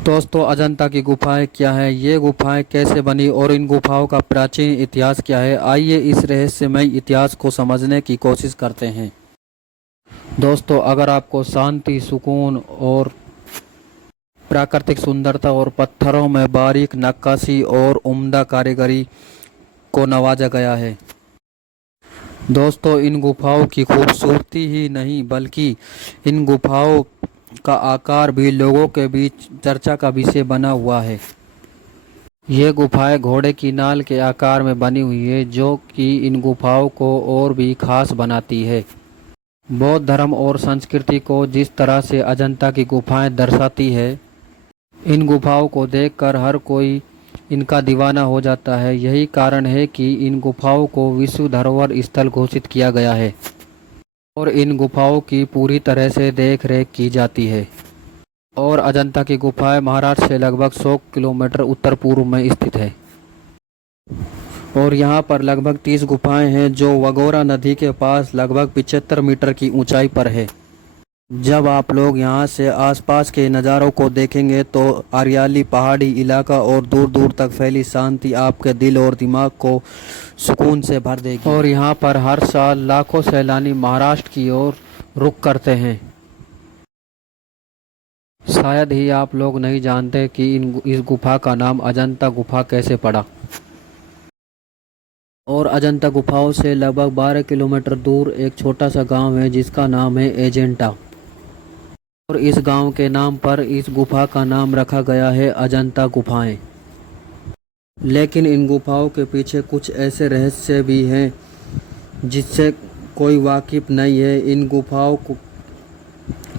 दोस्तों, अजंता की गुफाएं क्या है, ये गुफाएं कैसे बनी और इन गुफाओं का प्राचीन इतिहास क्या है, आइए इस रहस्यमय इतिहास को समझने की कोशिश करते हैं। दोस्तों, अगर आपको शांति, सुकून और प्राकृतिक सुंदरता और पत्थरों में बारीक नक्काशी और उम्दा कारीगरी को नवाजा गया है। दोस्तों, इन गुफाओं की खूबसूरती ही नहीं बल्कि इन गुफाओं का आकार भी लोगों के बीच चर्चा का विषय बना हुआ है। ये गुफाएं घोड़े की नाल के आकार में बनी हुई है, जो कि इन गुफाओं को और भी खास बनाती है। बौद्ध धर्म और संस्कृति को जिस तरह से अजंता की गुफाएं दर्शाती है, इन गुफाओं को देखकर हर कोई इनका दीवाना हो जाता है। यही कारण है कि इन गुफाओं को विश्व धरोहर स्थल घोषित किया गया है और इन गुफाओं की पूरी तरह से देख रेख की जाती है। और अजंता की गुफाएं महाराष्ट्र से लगभग 100 किलोमीटर उत्तर पूर्व में स्थित है और यहाँ पर लगभग 30 गुफाएं हैं जो वगोरा नदी के पास लगभग 75 मीटर की ऊंचाई पर है। जब आप लोग यहाँ से आसपास के नज़ारों को देखेंगे तो हरियाली, पहाड़ी इलाका और दूर दूर तक फैली शांति आपके दिल और दिमाग को सुकून से भर देगी। और यहाँ पर हर साल लाखों सैलानी महाराष्ट्र की ओर रुख करते हैं। शायद ही आप लोग नहीं जानते कि इस गुफा का नाम अजंता गुफा कैसे पड़ा। और अजंता गुफाओं से लगभग 12 किलोमीटर दूर एक छोटा सा गांव है जिसका नाम है एजेंटा, और इस गांव के नाम पर इस गुफा का नाम रखा गया है अजंता गुफाएं। लेकिन इन गुफाओं के पीछे कुछ ऐसे रहस्य भी हैं जिससे कोई वाकिफ नहीं है। इन गुफाओं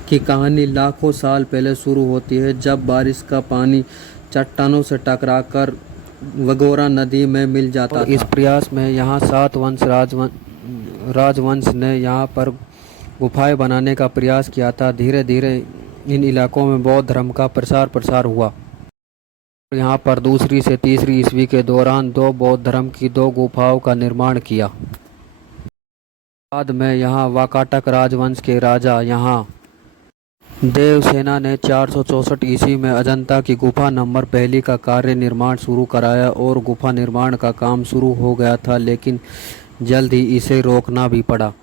की कहानी लाखों साल पहले शुरू होती है, जब बारिश का पानी चट्टानों से टकराकर वगोरा नदी में मिल जाता था। इस प्रयास में यहाँ सातवंश राजवंश ने यहाँ पर गुफाएं बनाने का प्रयास किया था। धीरे धीरे इन इलाकों में बौद्ध धर्म का प्रसार हुआ। यहाँ पर 2री से 3री ईस्वी के दौरान 2 बौद्ध धर्म की 2 गुफाओं का निर्माण किया। बाद में यहाँ वाकाटक राजवंश के राजा यहाँ देवसेना ने 464 ईस्वी में अजंता की गुफा नंबर 1 का कार्य निर्माण शुरू कराया और गुफा निर्माण का काम शुरू हो गया था, लेकिन जल्द ही इसे रोकना भी पड़ा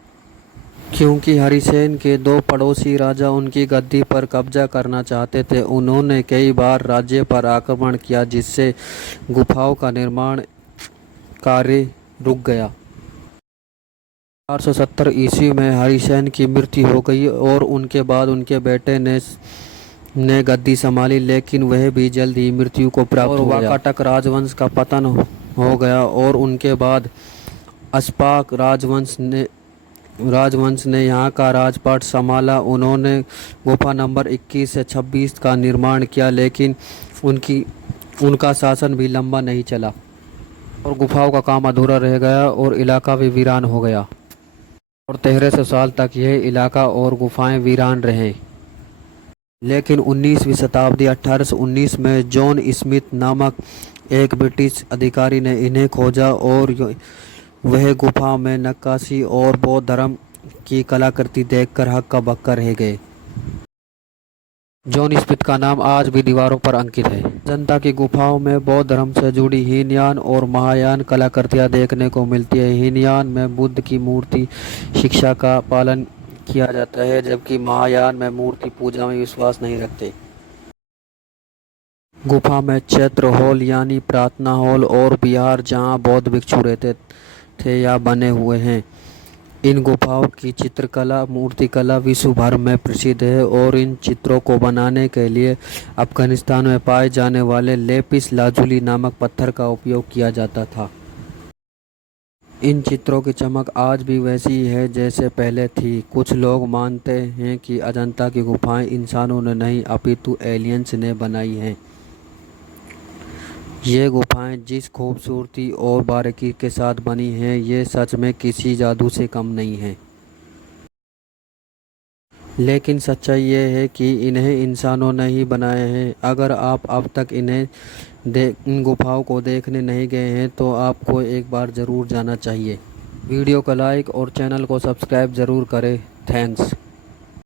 क्योंकि हरिसेन के 2 पड़ोसी राजा उनकी गद्दी पर कब्जा करना चाहते थे। उन्होंने कई बार राज्य पर आक्रमण किया, जिससे गुफाओं का निर्माण कार्य रुक गया। 470 ईस्वी में हरिसेन की मृत्यु हो गई और उनके बाद उनके बेटे ने गद्दी संभाली, लेकिन वह भी जल्द ही मृत्यु को प्राप्त हो गया। वाकाटक राजवंश का पतन हो गया और उनके बाद अशोक राजवंश ने यहाँ का राजपाट संभाला। उन्होंने गुफा नंबर 21 से 26 का निर्माण किया, लेकिन उनका शासन भी लंबा नहीं चला और गुफाओं का काम अधूरा रह गया और इलाका भी वीरान हो गया। और 1300 साल तक यह इलाका और गुफाएं वीरान रहे। लेकिन 19वीं शताब्दी 1819 में जॉन स्मिथ नामक एक ब्रिटिश अधिकारी ने इन्हें खोजा और वह गुफा में नक्काशी और बौद्ध धर्म की कलाकृति देखकर हक्का बक्का रह गए। जॉन स्मिथ का नाम आज भी दीवारों पर अंकित है। अजंता की गुफाओं में बौद्ध धर्म से जुड़ी हीनयान और महायान कलाकृतियां देखने को मिलती है। हीनयान में बुद्ध की मूर्ति शिक्षा का पालन किया जाता है, जबकि महायान में मूर्ति पूजा में विश्वास नहीं रखते। गुफा में चैत्र हॉल यानी प्रार्थना हॉल और विहार जहां बौद्ध भिक्षु रहते थे या बने हुए हैं। इन गुफाओं की चित्रकला, मूर्तिकला विश्व भर में प्रसिद्ध है और इन चित्रों को बनाने के लिए अफगानिस्तान में पाए जाने वाले लेपिस लाजुली नामक पत्थर का उपयोग किया जाता था। इन चित्रों की चमक आज भी वैसी ही है जैसे पहले थी। कुछ लोग मानते हैं कि अजंता की गुफाएं इंसानों ने नहीं अपितु एलियंस ने बनाई हैं। ये गुफाएं जिस खूबसूरती और बारीकी के साथ बनी हैं, ये सच में किसी जादू से कम नहीं है। लेकिन सच्चाई ये है कि इन्हें इंसानों ने ही बनाया है। अगर आप अब तक इन गुफाओं को देखने नहीं गए हैं तो आपको एक बार ज़रूर जाना चाहिए। वीडियो को लाइक और चैनल को सब्सक्राइब ज़रूर करें। थैंक्स।